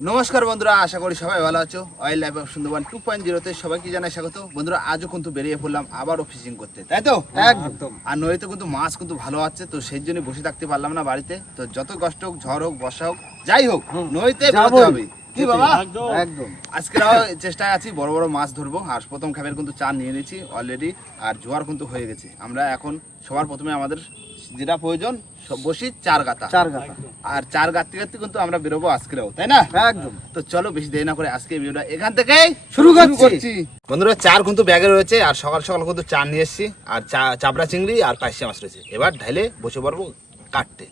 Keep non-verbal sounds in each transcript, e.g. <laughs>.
নমস্কার বন্ধুরা আশা করি সবাই ভালো আছো। Wild life of Sundarban two point জিরোতে সবাইকে জানাই স্বাগত। বন্ধুরা আজও কিন্তু বেরিয়ে পড়লাম আবারও ফিশিং করতে তাই তো? একদম। আর নদীতে কিন্তু মাছ কিন্তু ভালো আছে তো সেই জন্য বসে থাকতে পারলাম না বাড়িতে। তো যত কষ্ট হোক ঝড় হোক বর্ষা হোক যাই হোক নদীতে বেরোতে হবে। কি বাবা? একদম। আজকেরাও চেষ্টায় আছি বড় বড় মাছ ধরবো। আর প্রথম খাবের কিন্তু চা নিয়ে নিয়েছি অলরেডি আর জোয়ার কিন্তু হয়ে গেছে। আমরা এখন সবার প্রথমে আমাদের যেটা প্রয়োজন সব বসি চার গাতা। চার গাতা। আর চার গাত্তি গাত্তি কিন্তু আমরা বেরোবো আজকেরাও তাই না? একদম। তো চলো বেশি দেরি না করে আজকে ভিডিওটা এখান থেকে শুরু করছি। বন্ধুরা চার কিন্তু ব্যাগে রয়েছে আর সকাল সকাল কিন্তু চার নিয়ে এসেছি আর চা- চাবড়া চিংড়ি আর পাইসা মাছ রয়েছে। এবার ঢাইলে বসে পড়ব কাটতে।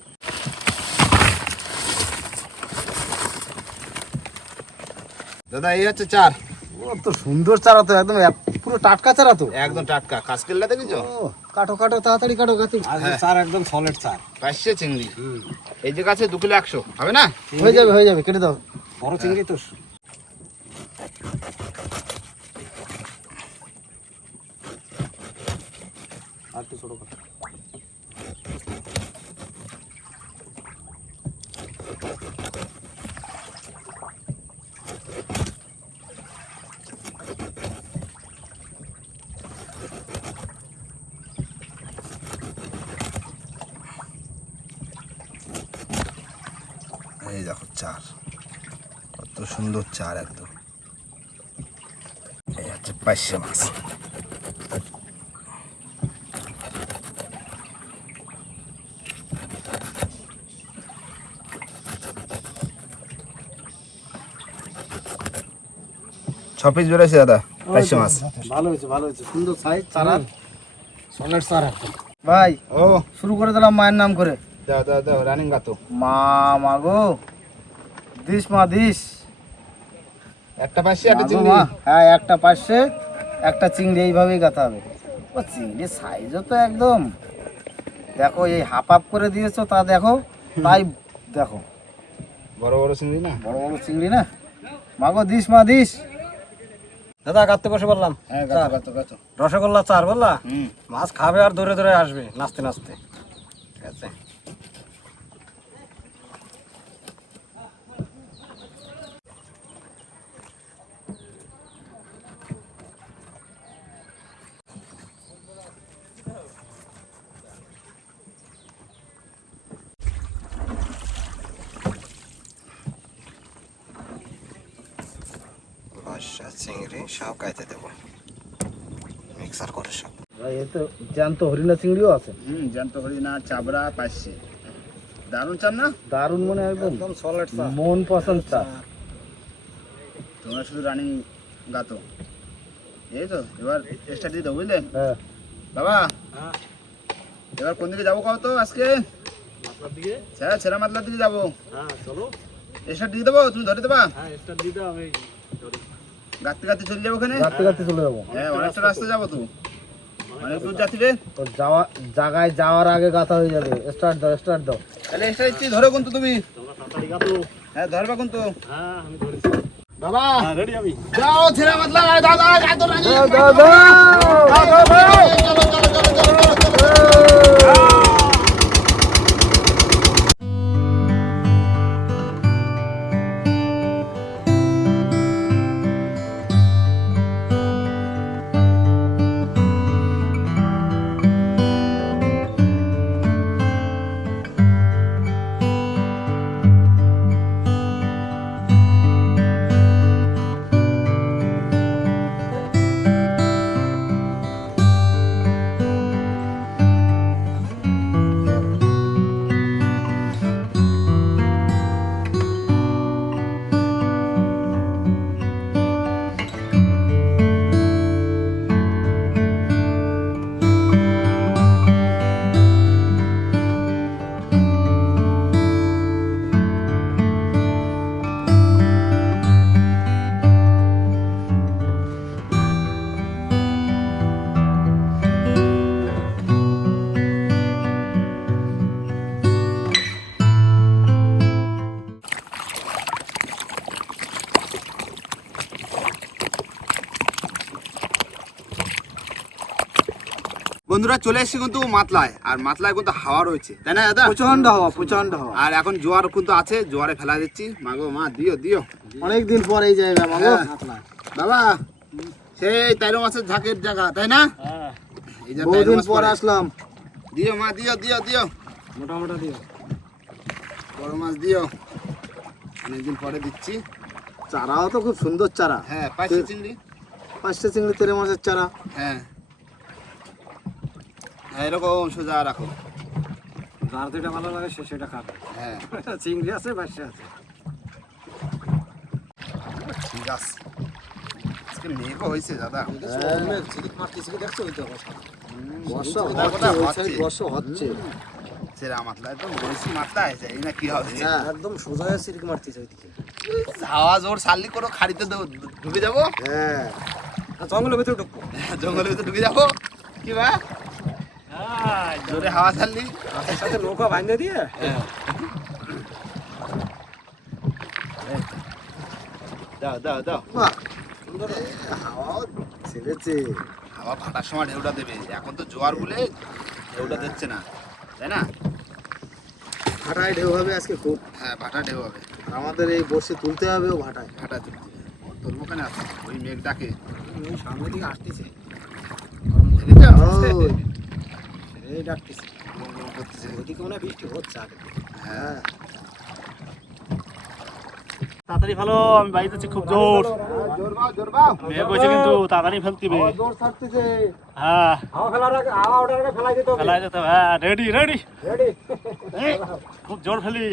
দাদা এই হচ্ছে চার। তো সুন্দর চারা তো একদম পুরো টাটকা চারা তো। একদম টাটকা। কাঁচকেল্লা দেখেছ? ও কাটো কাটো তাড়াতাড়ি কাটো গাতি হ্যাঁ। চার একদম সলিড চার। পাইসে চিংড়ি। এই যে গাছে দু কিলো একশো। হবে না? হয়ে যাবে হয়ে যাবে কেটে দাও। বড় চিংড়ি তো। আর একটু ছোট কাটো। এই দেখো চার কত সুন্দর চার একদম এই হচ্ছে পাইসে মাছ। ছ পিস বেরোছে দাদা পাইসে মাছ। ভালো হয়েছে ভালো হয়েছে। সুন্দর সাইজ চারা সলিড চার ভাই ও। শুরু করে দিলাম মায়ের নাম করে। দাও দাও দাও রানিং গাতো। মা মা গো। দিস মা দিস। একটা পাইসে একটা চিংড়ি। মা, হ্যাঁ একটা পাশে একটা চিংড়ি এইভাবেই গাঁথা হবে। ও চিংড়ির সাইজও তো একদম। দেখো এই হাফ হাফ করে দিয়েছ তা দেখো তাই দেখো। বড় বড় চিংড়ি না? বড় বড় চিংড়ি না? মাগো দিস মা দিস। দাদা কাটতে বসে বললাম। হ্যাঁ রসগোল্লা চার বললা? হুম। মাছ খাবে আর ধরে ধরে আসবে নাচতে নাচতে। ঠিক আছে। বাসা চিংড়ি সব গাইতে দেবো। মিক্সার করে সব। তো জ্যান্ত হরিণা চিংড়িও আছে। হুম জ্যান্ত হরিণা চাবড়া পাইসে। দারুণ চান না? দারুণ মনে একদম সলিড মন পছন্দ চা তোমরা শুধু রানিং গাতো। এই তো এবার স্টার্ট দিয়ে বুঝলে? হ্যাঁ। বাবা এবার কোন দিকে যাব কত আজকে? হ্যাঁ ছেঁড়া মাতলার দিকে যাব। স্টার্ট দিয়ে দেবো তুমি ধরে দেবা? গাঁততে গাঁততে চলে যাব ওখানে? রাত্রে রাত্রে চলে যাব। হ্যাঁ অনেকটা রাস্তা যাব তো। অনেক দূর যাচ্ছি রে। তো যাওয়া জায়গায় যাওয়ার আগে গাথা হয়ে যাবে। স্টার্ট দাও স্টার্ট দাও। তাহলে স্টার্ট দিচ্ছি ধরো কিন্তু তুমি। হ্যাঁ ধরবা কিন্তু। বাবা যাও ছেঁড়া মাতলা দাদা গাতো রানি দাও দাও চলো চলো চলো চলো চলো। বন্ধুরা চলে এসেছি কিন্তু মাতলায় আর মাতলায় কিন্তু হাওয়া রয়েছে। তাই না দাদা? প্রচণ্ড হাওয়া প্রচণ্ড হাওয়া। আর এখন জোয়ার কিন্তু আছে জোয়ারে ফেলা দিচ্ছি। মাগো মা দিও দিও। অনেক দিন পর এই জায়গা মাগো হ্যাঁ। বাবা সেই তাইরো মাছের ঝাঁকের জায়গা তাই না? এই যে তাইরো বহুদিন পর আসলাম। দিও মা দিও দিও দিও। মোটা মোটা দিও। বড় মাছ দিও। অনেকদিন পরে দিচ্ছি। চারাও তো খুব সুন্দর চারা। হ্যাঁ পাইছি চিংড়ি? পাঁচটা চিংড়ি তেরে মাছের চারা। হ্যাঁ হ্যাঁ, এরকম সোজা রাখো। যার যেটা ভালো লাগে সে সেটা খাবে। হ্যাঁ। <laughs> চিংড়ি আছে বাসে আছে। ঠিক আছে আজকে মেঘও হয়েছে দাদা। বর্ষা হচ্ছে, ওই হচ্ছে? side বর্ষা হচ্ছে সেরা মাতলা একদম বড়শি মারতে জানি না কি হবে। হ্যাঁ একদম সোজা হয়ে সিরিক মারতেছে ওইদিকে। হাওয়া জোর সারলি কোনো খাড়িতে দেবো- ঢুকে যাব। হ্যাঁ। জঙ্গলের ভিতরে ঢুকবো। জঙ্গলের ভিতরে ঢুকে যাব। কি বা জোরে হাওয়া ছাড়লি। সাথে নৌকা বাঁধে দিয়ে? দাও দাও দাও। বাহ সুন্দর ছেড়েছে। হাওয়া ফাটার সময় ঢেউটা দেবে। এখন তো জোয়ার বলে ঢেউটা দিচ্ছে না তাই না? ভাটায় ঢেউ হবে আজকে খুব। হ্যাঁ ভাটা ঢেউ হবে। আর আমাদের এই বসে তুলতে হবে ও ভাটায়। ভাটা তুলতে তোর ওখানে আছে ওই মেঘটাকে। সামনে দিকে আসতেছে? এই ডাকতেছে। গম গম করতেছে। ওইদিকে মনে বৃষ্টি হচ্ছে আগে। হ্যাঁ। তাড়াতাড়ি ফেলো আমি বাড়িতে আছি খুব জোর। কিন্তু তাড়াতাড়ি ফেলতে হবে জোর ছাড়তেছে। হ্যাঁ। হাওয়া ফেলার আগে হাওয়া ওঠার আগে ফেলাই দিতে হবে। ফেলাই যেতে হবে হ্যাঁ রেডি রেডি রেডি খুব জোর ফেলি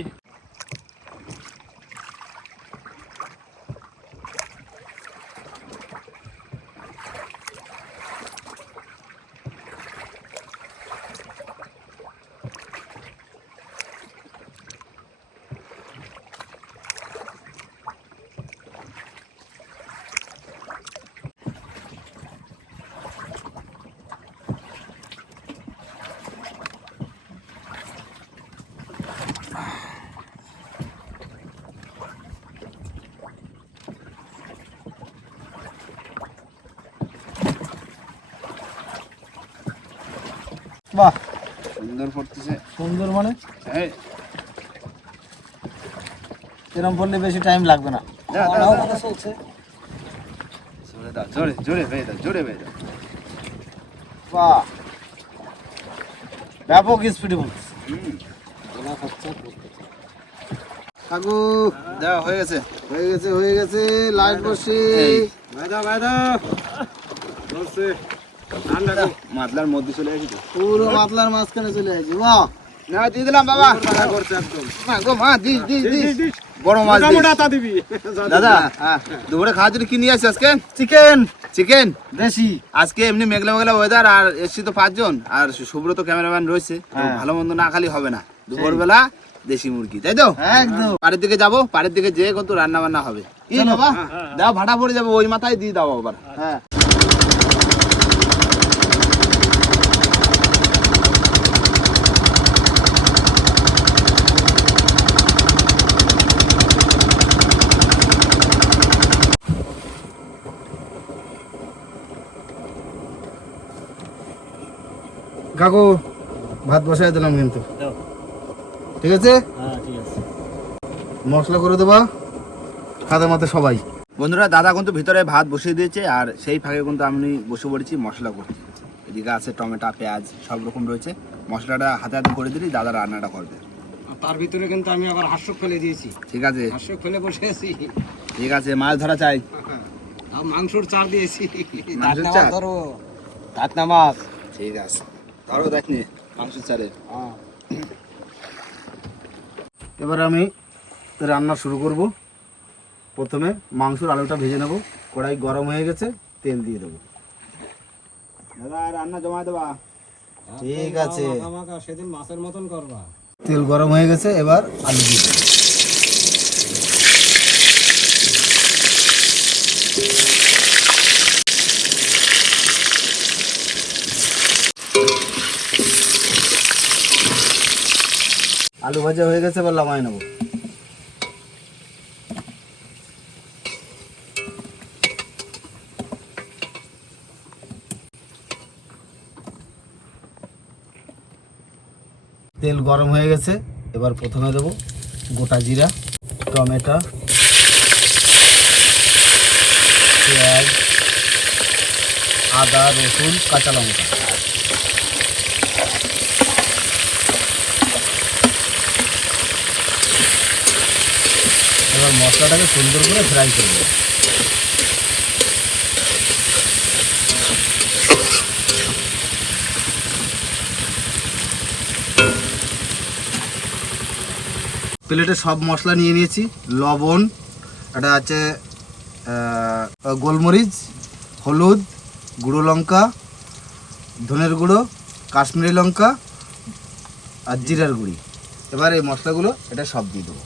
বাহ সুন্দর পড়তেছে সুন্দর মানে? পড়লে বেশি টাইম লাগবে না। দাও, দাও, হাওয়া দাও। কথা চলছে। জোরে দাও জোরে জোরে বেয়ে দাও জোরে বেয়ে দাও। বাহ। ব্যাপক স্পিডে বলছে। কাকু। হয়ে গেছে। হয়ে গেছে হয়ে গেছে। লাইট বসি। মধ্যে চলে আসি পুরো মাতলার মাঝখানে চলে আসি বাহ। না দিয়ে দিলাম বাবা। করছে একদম মা গো মা দিস দিস। দিস বড় মাছ দিস। তা দিবি। দাদা হ্যাঁ দুপুরে খাওয়ার জন্য কি নিয়ে আসি আজকে? চিকেন চিকেন দেশি। আজকে এমনি মেঘলা মেঘলা ওয়েদার আর এসছি তো পাঁচজন আর সুব্রত ক্যামেরাম্যান রয়েছে হ্যাঁ। ভালো মন্দ না খালি হবে না। দুপুরবেলা দেশি মুরগি তাই তো? একদম। পাড়ের দিকে যাব পাড়ের দিকে যেয়ে কিন্তু রান্না বান্না হবে কি বাবা দাও ভাড়া পড়ে যাব ওই মাথায় দিয়ে দাও আবার। হ্যাঁ কাকু ভাত বসাই দিলাম কিন্তু। ঠিক আছে? হ্যাঁ ঠিক আছে। মশলা করে দেবা। খাতে মাতে সবাই। বন্ধুরা দাদা কিন্তু ভিতরে ভাত বসিয়ে দিয়েছে আর সেই ফাঁকে কিন্তু আমি বসে পড়েছি মশলা করতে এদিকে আছে টমেটো পেঁয়াজ সব রকম রয়েছে। মশলাটা হাতে হাতে করে দিলেই দাদা রান্নাটা করবে। তার ভিতরে কিন্তু আমি আবার হাস্য ফেলে দিয়েছি। ঠিক আছে। হাস্য ফেলে বসে আছি ঠিক আছে মাছ ধরা চাই। মাংসর চার দিয়েছি। মাংসের চার? ধরো। মাছ ঠিক আছে। তারও দেখনি মাংস চারে। এবার আমি রান্না শুরু করব। প্রথমে মাংসর আলুটা ভেজে নেব। কড়াই গরম হয়ে গেছে তেল দিয়ে দেবো। দাদা রান্না জমা দেবা। ঠিক আছে। সেদিন মাছের মতন করবা। তেল গরম হয়ে গেছে এবার আলু দিয়ে দেবো। আলু ভাজা হয়ে গেছে, এবার লামাই নেব। তেল গরম হয়ে গেছে, এবার প্রথমে দেবো গোটা জিরা, টমেটো, পেঁয়াজ, আদা, রসুন, কাঁচা লঙ্কা। এবার মশলাটাকে সুন্দর করে ফ্রাই করব প্লেটে সব মশলা নিয়ে নিয়েছি, লবণ, এটা আছে গোলমরিচ, হলুদ, গুঁড়ো লঙ্কা, ধনের গুঁড়ো, কাশ্মীরি লঙ্কা আর জিরার গুঁড়ি। এবার এই মশলাগুলো এটা সব দিয়ে দেবো।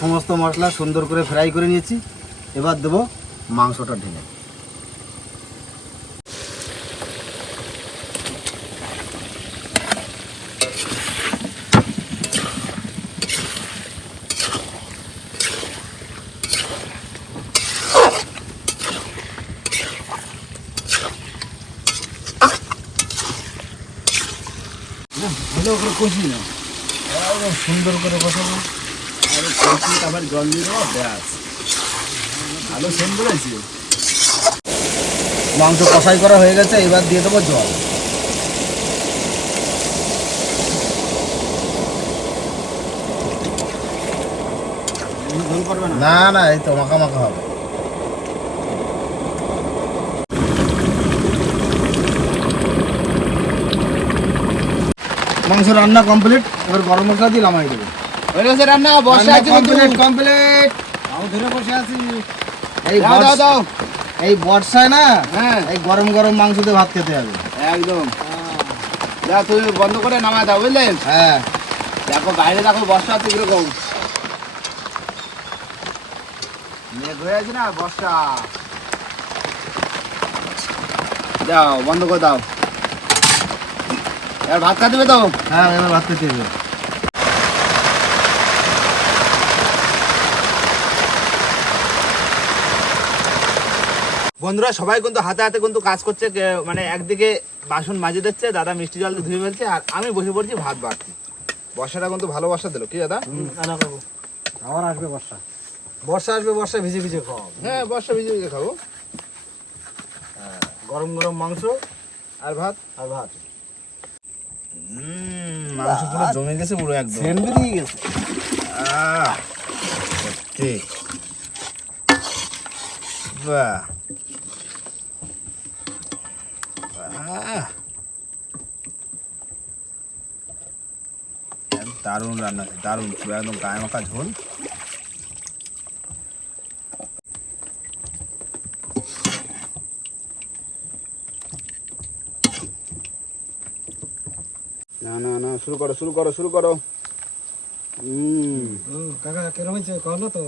সমস্ত মশলা সুন্দর করে ফ্রাই করে নিয়েছি। এবার দেবো মাংসটা ঢেলে। ভালো করে কষি না সুন্দর করে বসাবো ব্যাস। মাংস কষাই করা হয়ে গেছে, এবার দিয়ে দেবো জল। না না, এই তো মাখা মাখা হবে। মাংস রান্না কমপ্লিট এবার গরম মশলা দিয়ে নামাই দেবো। রান্না বর্ষা কমপ্লিট কমপ্লিট ধরে বসে আছি। এই দাও দাও বর্ষা- এই বর্ষায় না হ্যাঁ। এই গরম গরম মাংস দিয়ে ভাত খেতে হবে। একদম। যা তুমি বন্ধ করে নামায় দাও বুঝলেন হ্যাঁ। দেখো বাইরে দেখো বর্ষা আছে কীরকম। মেঘ হয়ে আছে না বর্ষা। যাও বন্ধ করে দাও। এবার ভাত খাওয়া দেবে তো? হ্যাঁ এবার ভাত খেতে হবে। বন্ধুরা সবাই কিন্তু হাতে হাতে কিন্তু কাজ করছে মানে একদিকে বাসন মাজে দিচ্ছে দাদা মিষ্টি জল দিয়ে ধুয়ে ফেলছে আর আমি বসে পড়ছি ভাত বাড়ছি বর্ষাটা কিন্তু ভালো বর্ষা দিল কি দাদা? আবার আসবে বর্ষা। বর্ষা আসবে বর্ষা ভিজে ভিজে খাওয়া হ্যাঁ বর্ষা ভিজে ভিজে খাব। গরম গরম মাংস আর ভাত। আর ভাত। মাংস পুরো জমে গেছে পুরো একদম। বেরিয়ে গেছে। সত্যি। বাহ। দারুণ রান্না দারুণ পুরো একদম গায়ে মাখা ঝোল। না না না শুরু করো শুরু করো শুরু করো। হুম কাকা কেরম হয়েছে? কহলো তো।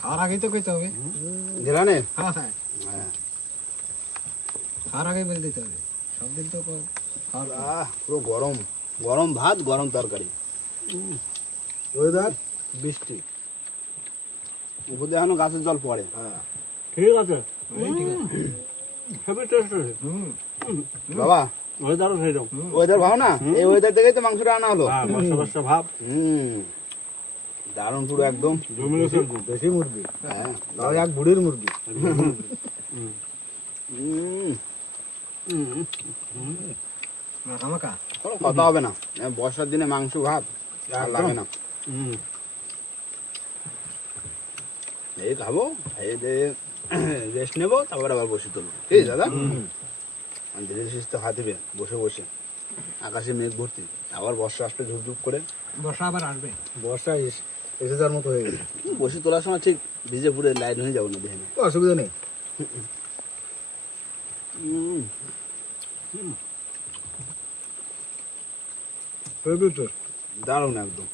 খাওয়ার আগেই তো কইতে হবে। হ্যাঁ হ্যাঁ হ্যাঁ। খাওয়ার আগেই বলে দিতে হবে। সব দিন তো খাওয়ার আহ, পুরো গরম। গরম ভাত গরম তরকারি। ওয়েদার বৃষ্টি। উপর এখনও গাছের জল পড়ে। ঠিক আছে। ঠিক আছে। হেভি টেস্ট আছে। হুম। বাবা। ওয়েদারও সেই রকম ওয়েদার ভালো না? এই ওয়েদার থেকেই তো মাংসটা আনা হলো। হ্যাঁ বর্ষা বর্ষা ভাব। হুম। দারুণ পুরো একদম। দেশি মুরগি। হ্যাঁ। এক বুড়ির মুরগি। হুম। কোনো কথা হবে না। বর্ষার দিনে মাংস ভাত আর লাগে না। এই খাব এই যে রেস্ট নেব তারপর আবার বসে তুলবো ঠিক আছে দাদা? ধীরে হাত বসে বসে। আকাশে মেঘ ভর্তি আবার বর্ষা আসবে ঝুপ ঝুপ করে। বর্ষা আবার আসবে। বর্ষা এসে যাওয়ার মতো হয়ে গেছে। বসে তোলার সময় ঠিক ভিজে পুরে লাইন হয়ে যাব না দেখে অসুবিধা নেই। দারুণ একদম।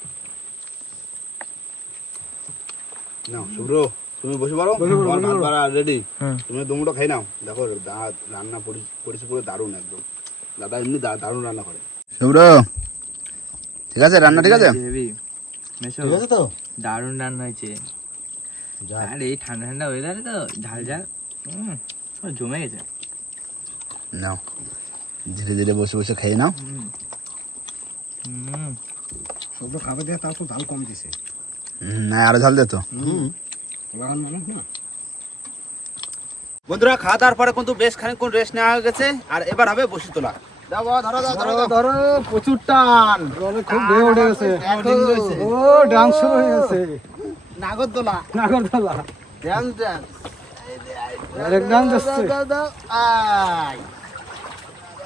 নাও শুভ্র তুমি বসে পারো তোমার ভাত বাড়া রেডি তুমি দুমুটো খাই নাও। দেখো রান্না করেছে পুরো দারুণ একদম। দাদা এমনি দারুণ রান্না করে। শুভ্র ঠিক আছে রান্না ঠিক আছে? ঠিক আছে তো? দারুণ রান্না হয়েছে। আর এই ঠান্ডা ঠান্ডা ওয়েদারে তো ঝাল ঝাল জমে গেছে। নাও। ধীরে ধীরে বসে বসে খেয়ে নাও হুম হুম সব তো খাবে দিয়ে তাও তো ঝাল কম দিছে না আরও ঝাল দে তো লাগান মানুষ না বন্ধুরা খাওয়া দাওয়ার পরে কিন্তু বেশ খানিকক্ষণ রেস্ট নেওয়া হয়ে গেছে আর এবার হবে বসি তোলা দাও বাবা, ধরো দাও ধরো দাও ধরো প্রচুর টান খুব ঢেউ উঠে গেছে ও ডান্স শুরু হয়ে গেছে নাগরদোলা নাগরদোলা ড্যান্স ড্যান্স আরেক ডান্স আসছে দাও দাও আই ধরো বাবা,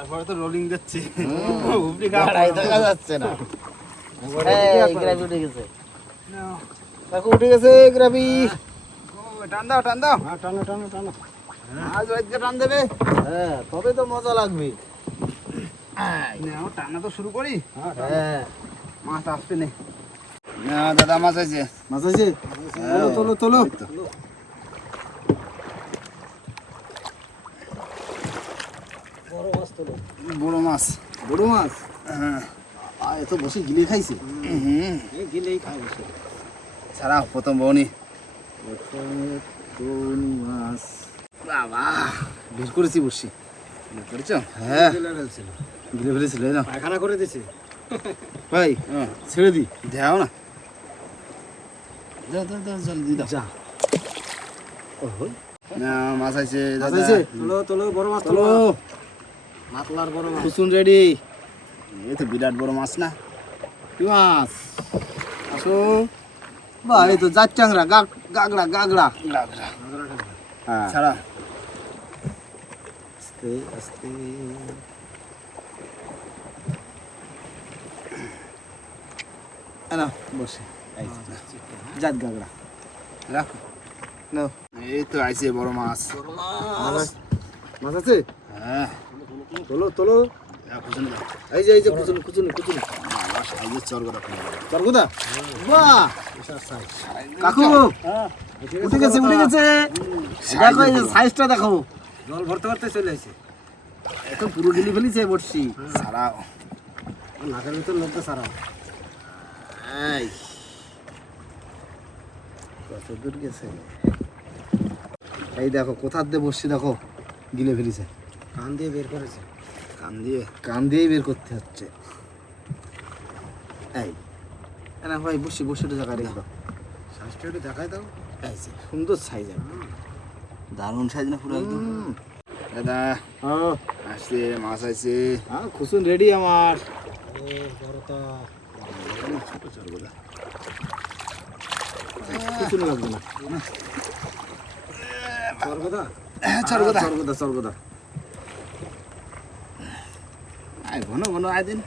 তারপরে তো রোলিং যাচ্ছে। গাড়াই দেখা যাচ্ছে না। এই গ্রাবি উঠে গেছে। দেখো উঠে গেছে গ্রাবি টান দাও টান দাও। হ্যাঁ টানো টানো টানো। আজ ওইদিকে টান দেবে। হ্যাঁ তবে তো মজা লাগবে। নাও, টানা তো শুরু করি। হ্যাঁ মাছ আসবে নেই না দাদা মাছ আছে। মাছ আছে? তোলো তোলো তোলো বড় মাছ তোলো। বড় মাছ। বড় মাছ? হ্যাঁ। এত বসে গিলে খাইছে? হুম। গিলেই খাই বসে। ছাড়া প্রথম মাছ। বাবা বের করেছি বসি করেছ? হ্যাঁ। গিলে ফেলেছিল। না পায়খানা করে দিছে। ভাই হ্যাঁ। ছেড়ে দি। দেও না। দাও যা। মাছ দাদা। তোলো তোলো বড় মাছ তোলো। মাতলার বড় মাছ। কুসুন রেডি। এই তো বিরাট বড় মাছ না। কি মাছ? আসো। বা এই তো যার চাংরা গাগড়া গাগড়া লাগরা হ্যাঁ। ছাড়া। আস্তে আস্তে। এ নাও, বসে। এই যে, জাত গাগড়া রাখো। নাও। এই তো আইছে বড় মাছ। মাছ। মাছ আছে? হ্যাঁ। তোলো তোলো। এই যে এই যে কুচুনি কুচুনি কুচুনি কাকু সাইজটা দেখো জল ভরতে ভরতে চলে আসে। এখন পুরো ফেলিছে ভিতর এই। গেছে? এই দেখো, কোথার দিয়ে বসছি দেখো? গিলে ফেলিছে কান দিয়ে বের করেছে। কান দিয়ে। কান দিয়েই বের করতে হচ্ছে। এই না ভাই বসি বসে একটু জায়গা রেখে দাও শ্বাসটা একটু দেখাই দাও। এই সুন্দর সাইজ একদম। দারুণ সাইজ না পুরো একদম। দাদা ও। আসছে মাছ আছে হ্যাঁ খুসুন রেডি আমার। বড়টা। ছোট লাগবে না। চর্গদা? সর্বদা আয় ঘন ঘন আয় দিন।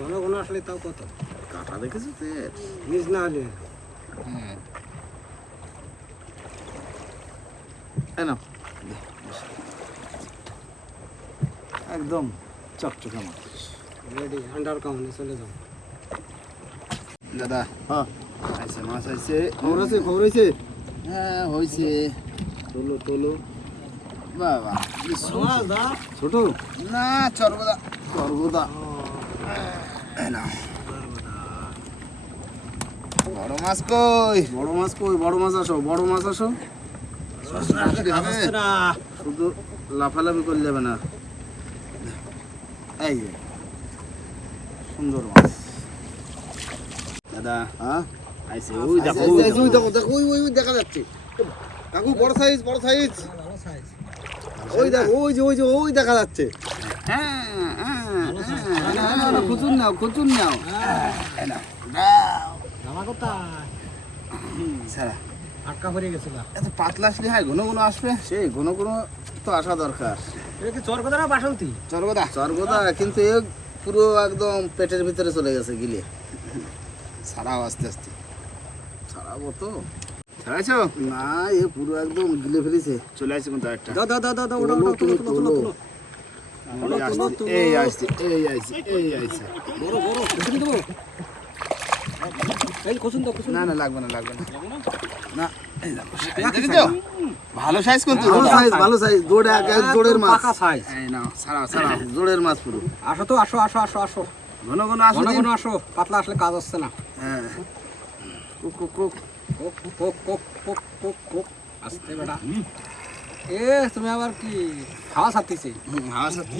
ঘন ঘন আসলে তাও কত? কাটা দেখেছ তো? মিস না হলে। নাও। একদম চকচকে মাছ। রেডি আন্ডার কাউন্টে চলে যাও। দাদা। হ্যাঁ। আইছে মাছ আইছে। খবর আছে খবর আছে? হ্যাঁ হয়েছে তোলো তোলো। ছোট? না বড় মাছ কই? বড় মাছ কই? বড় মাছ আসো বড় মাছ আসো। শুধু লাফালাফি করলে যাবে না। এই সুন্দর মাছ। দাদা হ্যাঁ? আইছে ওই দেখো ওই দেখো। দেখো দেখো ওই ওই ওই দেখা যাচ্ছে। কাকু বড় সাইজ বড় সাইজ ওই দেখো ওই যে ওই যে ওই দেখা যাচ্ছে। না, না, না, খুচুন নাও খুচুন নাও এই নাও। জামা কোথায় ছাড়া আটকা পড়ে গেছিল এত পাতলা আসলে হয় ঘন ঘন আসবে? সেই কোনো কোনো তো আসা দরকার। এটা কি চর না বাসন্তী? চর্গদা কিন্তু এ পুরো একদম পেটের ভিতরে চলে গেছে গিলে। ছাড়াও আস্তে আস্তে। ছাড়াবো তো। ছাড়াইছো না এ পুরো একদম গিলে ফেলেছে। চলে আসছে কিন্তু একটা দাও দাও দাও দাও দাও ওটা ওটা তুলো তুলো তুলো। এই আসছে, এই আসছে এই আসছে বড় বড় কুসুম দেবো? এই কুসুম দাও কুসুম না না লাগবে না লাগবে না। না? ভালো সাইজ কিন্তু ভালো সাইজ ভালো সাইজ জোড়ে এক জোড়ের মাছ। পাকা সাইজ এই নাও ছাড়াও ছাড়াও <laughs> জোড়ের মাছ পুরো। আসো তো আসো আসো আসো আসো। ঘন ঘন আসো ঘন ঘন আসো। পাতলা আসলে কাজ হচ্ছে না। হ্যাঁ। কুক কুক। আসতে বেটা এ তুমি আবার কি খাওয়া সাথিছি হুম, হাওয়া সাথে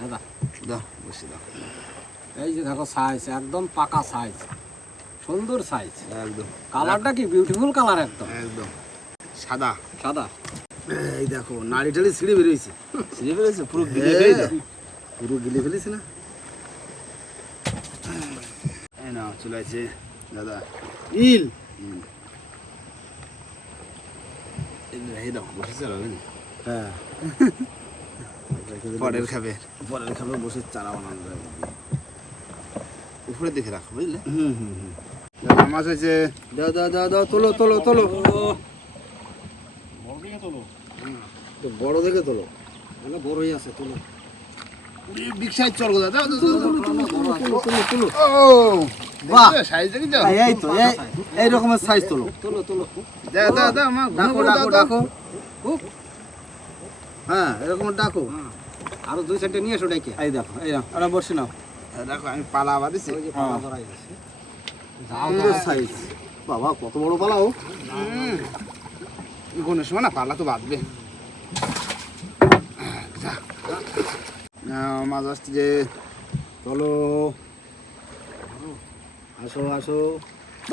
দাদা দাও বসে দাও এই যে দেখো সাইজ একদম পাকা সাইজ সুন্দর সাইজ একদম কালারটা কি? বিউটিফুল কালার একদম। একদম। সাদা। সাদা? এই দেখো নাড়ি টাড়ি ছিঁড়ে বেরিয়েছে। ছিঁড়ে ফেলেছে? পুরো গিলে পুরো গিলে ফেলেছে না এই নাও চলে আসছে দাদা। ইল। এই বসে হ্যাঁ। <laughs> পরের খাবে। পরের খাবে বসে চারা বানানো যায় উপরে দেখে রাখো বুঝলে? হুম হুম হুম। দাদা মাছ হয়েছে। দাও দাও দাও দাও তোলো তোলো তোলো। বড় দেখে তোলো। মানে বড়ই আছে তুলো। বিগ সাইজ চল দাদা। তোলো তোলো তোলো দেখেছ এই, এই তো এই রকমের সাইজ তোলো। তুলো তুলো। ডাকো ডাকো ডাকো। খুব হ্যাঁ এরকম ডাকো। আরও দুই সাইডে নিয়ে এসো ডাইকে। এই দেখো এই নাও ওরা বসে নাও। দেখো আমি পালা ওই পালা ধরাই আছে সাইজ। বাবা কত বড় পালাও কোনো সময় না পালা তো বাঁধবে। মাছ আসছে যে চলো। আসো আসো।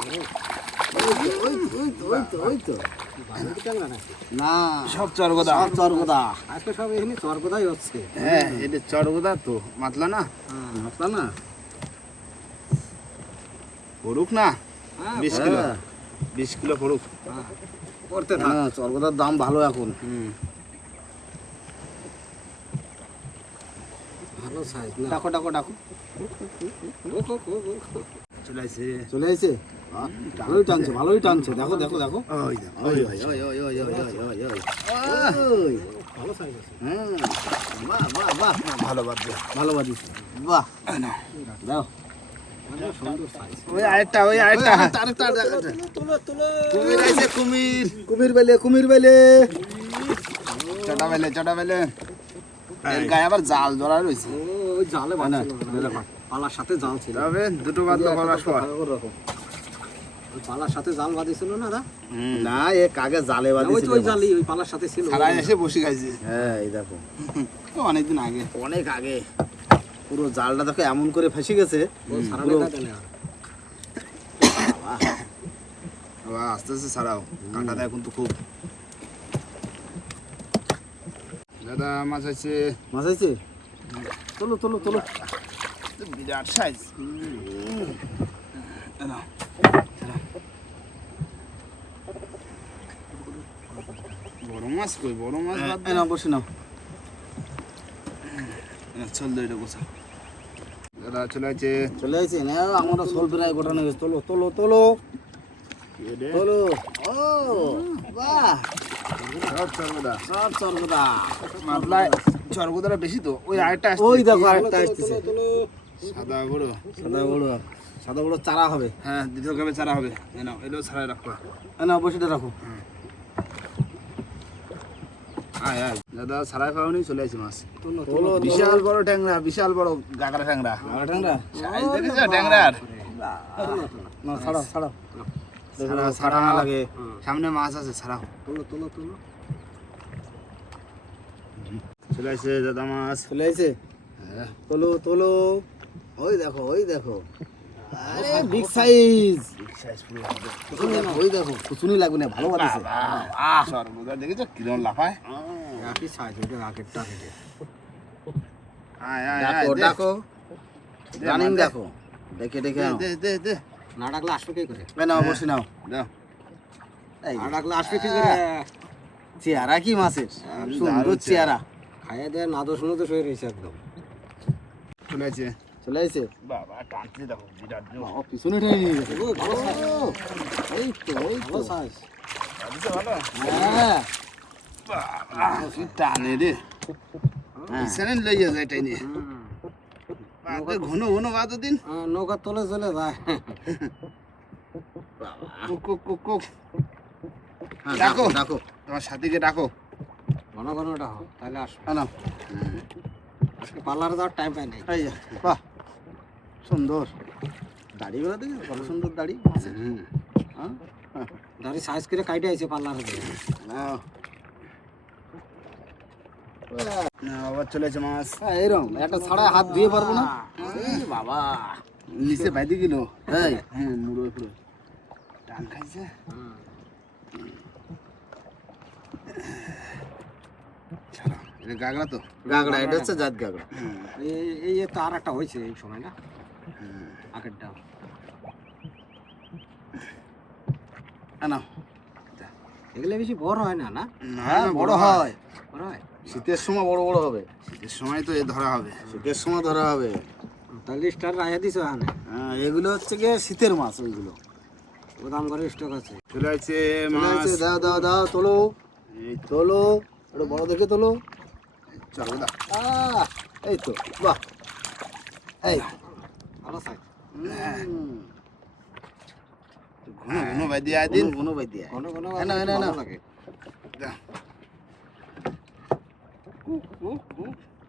ওই তো, ওই তো, ওই তো, ওই তো, ওই তো। না সব চরগোদা। সব চরগোদা। আজকে সব এখানে চরকদাই হচ্ছে। হ্যাঁ এটা চরগোদা তো মাতলা না? মাতলা না। পড়ুক না? বিশ কিলো। বিশ কিলো পড়ুক। হ্যাঁ, করতে চরগোদার দাম ভালো এখন। হুম। ভালো সাইজ ডাকো ডাকো ডাকো। চলে এসে ভালোই টানছে ভালোই টানছে। দেখো দেখো দেখো। ওই ওই ওই ওই ওই ওই ওই ওই ওই ওই ওই। ওই। ভালো সাইজ আছে। হ্যাঁ বাহ বাহ বাহ। ভালো বাদিস বাহ। দাও। কুমির কুমির। কুমির বেলে কুমির বেলে। চটা বেলে চটা বেলে। গায়ে আবার জাল জড়া রয়েছে ওই জালে বাঁধছিল পালার সাথে জাল ছিল। তবে দুটো করার পর। পালার সাথে জাল বাঁধিছিল না দা না এ কাগে জালে ওই ওই জালি ওই পালার সাথে ছিল। এসে বসে খাইছে হ্যাঁ এই দেখো। তো অনেকদিন আগে। অনেক আগে। পুরো জালটা দেখো এমন করে ফেসে গেছে। পুরো-। <coughs> আবার আস্তে আস্তে ছাড়াও কাঁটাটা এখন তো খুব। দাদা মাছ আছে? মাছ আছে? তোলো তোলো তোলো। বিরাট সাইজ বড় মাছ কই? বড় মাছ বাদ এই নাও বসে নাও। চল দে এটা গোছা দাদা চলে আছে চলে আসছে না আমরা সোল প্রায় গোটানো গেছে। তোলো তোলো তোলো। তোলো। ও বাহ। চর্বদা। চর্বদাটা বেশি তো। ওই আরেকটা ওই দেখো আরেকটা আসতেছে। সাদা বড় সাদা বড় সাদা বড় চারা হবে। হ্যাঁ দ্বিতীয় কাপে চারা হবে। এটাও ছাড়াই রাখো। রাখো। আয় আয়। দাদা ছাড়াই পাওনি চলে আসছে মাছ। বিশাল বড় ট্যাংরা বিশাল বড় গাগরা ট্যাংরা। আর ঠ্যাংরা সাইজ দেখেছ ট্যাংরার? না ছাড়াও ছাড়াও। দেখো ছাড়া না লাগে। সামনে মাছ আছে ছাড়াও। তুলো তুলো তুলো। চলে আসছে দাদা মাছ। চলে আসছে হ্যাঁ। তোলো তোলো। ওই দেখো ওই দেখো। আরে বিগ সাইজ। ওই দেখো কুচুনি লাগবে না ভালো বাদিছে আহ সর্বদা দেখেছ কিরম লাফায়? একই সাইজ ওটা আগেরটা হেঁটে আয় আয় আয় ডাকো ডাকো রানিং দেখো। দেখে দেখে দে দে দে না ডাকলে আসবে কি করে? নাও বসে নাও। দাও। না ডাকলে আসবে কি করে? চেহারা কি মাছের? সুন্দর চেহারা। খাইয়ে দেয় না দোষ মতো হয়ে রয়েছে একদম। আছে চলে আসছে বাবা টানছে দেখো বিরাট জোর। পিছনে টেনে নিয়ে গেছে। ও, ভালো। এই তো এই তো। size। ভালো হ্যাঁ। বাবা। কি টানে রে। পিছনে লই যাচ্ছে এটাই নিয়ে। বাবা, ঘন ঘন বাদ দিন। নৌকা তোলে চলে যায়। কুক কুক কুক হ্যাঁ, ডাকো। ডাকো ডাকো। তোমার সাথীকে ডাকো। ঘন ঘনটা হোক তাহলে আসো। আনো আজকে পার্লারে যাওয়ার টাইম পাই নাই। বাহ। সুন্দর। দাড়িগুলো দেখে কত সুন্দর দাড়ি? হ্যাঁ? দাঁড়ি সাইজ করে কাইটে আইছে পার্লারে দিয়ে না আবার চলেছে মাছ। হ্যাঁ, এইরকম। একটা ছাড়া হাত ধুয়ে পারব না? বাবা। নিচে বাইতে গেল। হ্যাঁ মুড়ো পুরো টান খাইছে? গাগড়া তো? গাগড়া এটা হচ্ছে জাত গাগড়া এই তো আর একটা হয়েছে এই সময় না? আগেরটা। আনো এগুলো বেশি বড় হয় না না? হ্যাঁ বড় হয়। বড় হয়। শীতের সময় বড় বড় হবে। শীতের সময় তো এ ধরা হবে। শীতের সময় ধরা হবে। তাহলে স্টার রাখা দিছো এখানে? হ্যাঁ এগুলো হচ্ছে গিয়ে শীতের মাছ ওইগুলো। গোদাম করে স্টক আছে। চলে আছে মাছ। দাও দাও দাও তোলো। এই তোলো একটু বড় দেখে তোলো। চলো দা আহ, এই তো বাহ। এই। ভালো সাইজ। ঘন ঘন দিন। দিয়ে।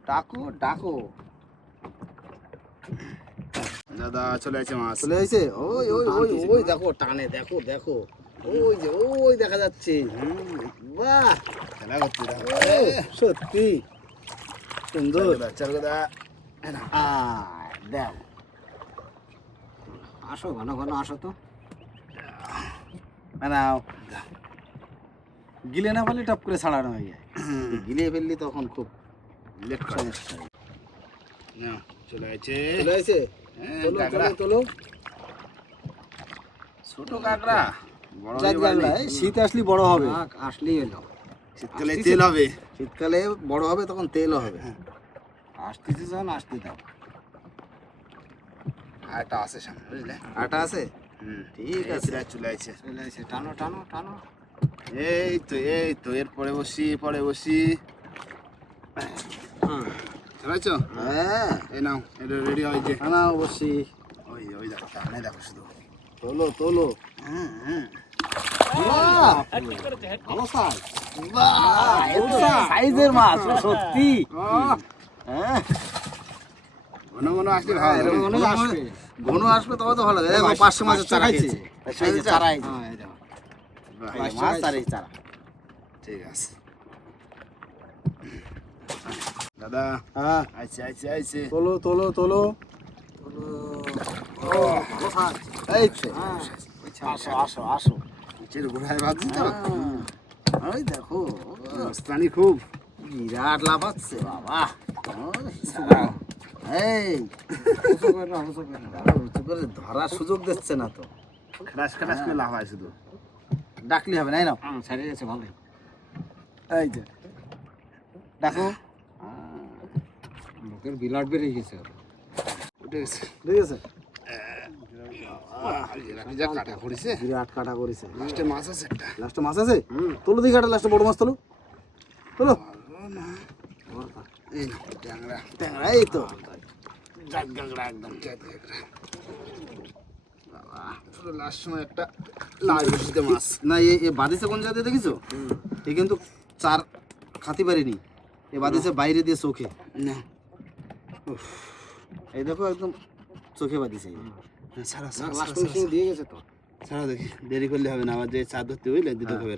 ডাকো ডাকো। দাদা চলে আছে মাছ। চলে আসছে ওই ওই ওই ওই দেখো টানে দেখো দেখো। ওই যে ওই দেখা যাচ্ছে। বাহ! খেলা করছে সত্যি। সুন্দর। চলো দা আয়, দাও আসো ঘন ঘন আসো তো। গিলে না ফেলে টপ করে ছাড়ানো হয়ে যায়। গিলে ফেললি তখন খুব লেট সমস্যা। না চলে আছে চলে হ্যাঁ, ছোট কাঁকড়া হয়ে শীত আসলে বড় হবে। আসলেই এলো শীতকালে তেল হবে। শীতকালে বড় হবে তখন তেলও হবে আসতেছে যখন আসতে দাও। একটা আছে সামনে বুঝলে? আটা আছে? হুম। ঠিক আছে। চলে আছে চলে এসে টানো টানো টানো। এই তো এই তো এর পরে বসি পরে বসি। চলেছ হ্যাঁ। এই নাও এটা রেডি হয়েছে না অবশ্যই ওই ওই দেখো টানে দেখো শুধু। তোলো তোলো। ভালো সাইজ সাইজের মাছ সত্যি। হ্যাঁ। ঘন ঘন আসলে ভালো ঘন আসবে। ঘন আসবে তবে তো ভালো লাগে। দেখো পাঁচশো মাছের চারা। খেয়েছে। চারা। হ্যাঁ মাছ আর এই ঠিক আছে। দাদা হ্যাঁ। আইছে আইছে আইছে। তোলো তোলো তোলো। ও এই হ্যাঁ আসো আসো আসো। নিচের তো। হ্যাঁ। ওই দেখো। খুব। বিরাট লাফাচ্ছে বাবা। এই সুযোগ দিচ্ছে না তো। খাটাস খাটাস করে লাভ হয় শুধু। ডাকলি হবে নাই না ছেড়ে গেছে ভালোই। এই যে দেখো। মুখের বিলাট বেরিয়ে গেছে উঠে গেছে। ঠিক আছে কাটা করেছে। বিরাট কাটা করেছে। লাস্টে মাছ আছে একটা। লাস্টে মাছ আছে? তোলো দিকে একটা লাস্টে বড় মাছ তোলো। তোলো। এই ট্যাংরা ট্যাংরা এই তো। জাত একদম জাত বাবা পুরো লাস্ট সময় একটা লাল বসিতে মাছ। না এ এ বাদিসে কোন জায়গাতে দেখিছো? এ কিন্তু চার খাতি পারিনি এ বাদিসে বাইরে দিয়ে চোখে। না। এই দেখো একদম চোখে বাদিছে না, লাস্ট দিয়ে গেছে তো। ছাড়া দেখি দেরি করলে হবে না আবার যে চা ধরতে বুঝলে দিতে হবে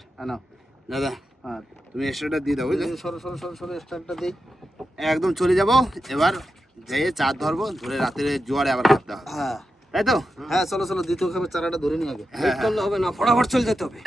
দাদা হ্যাঁ। তুমি এক্সট্রাটা দিয়ে দাও সরো সরো সরো সরো স্টার্টটা দেই। একদম চলে যাব। এবার যেয়ে চার ধরবো ধরে রাতের জোয়ারে আবার ভাবতে হবে। হ্যাঁ। তাই তো? হ্যাঁ চলো চলো দ্বিতীয় খাবার চারাটা ধরে নিয়ে আগে। করলে হবে না ফটাফট চলে যেতে হবে।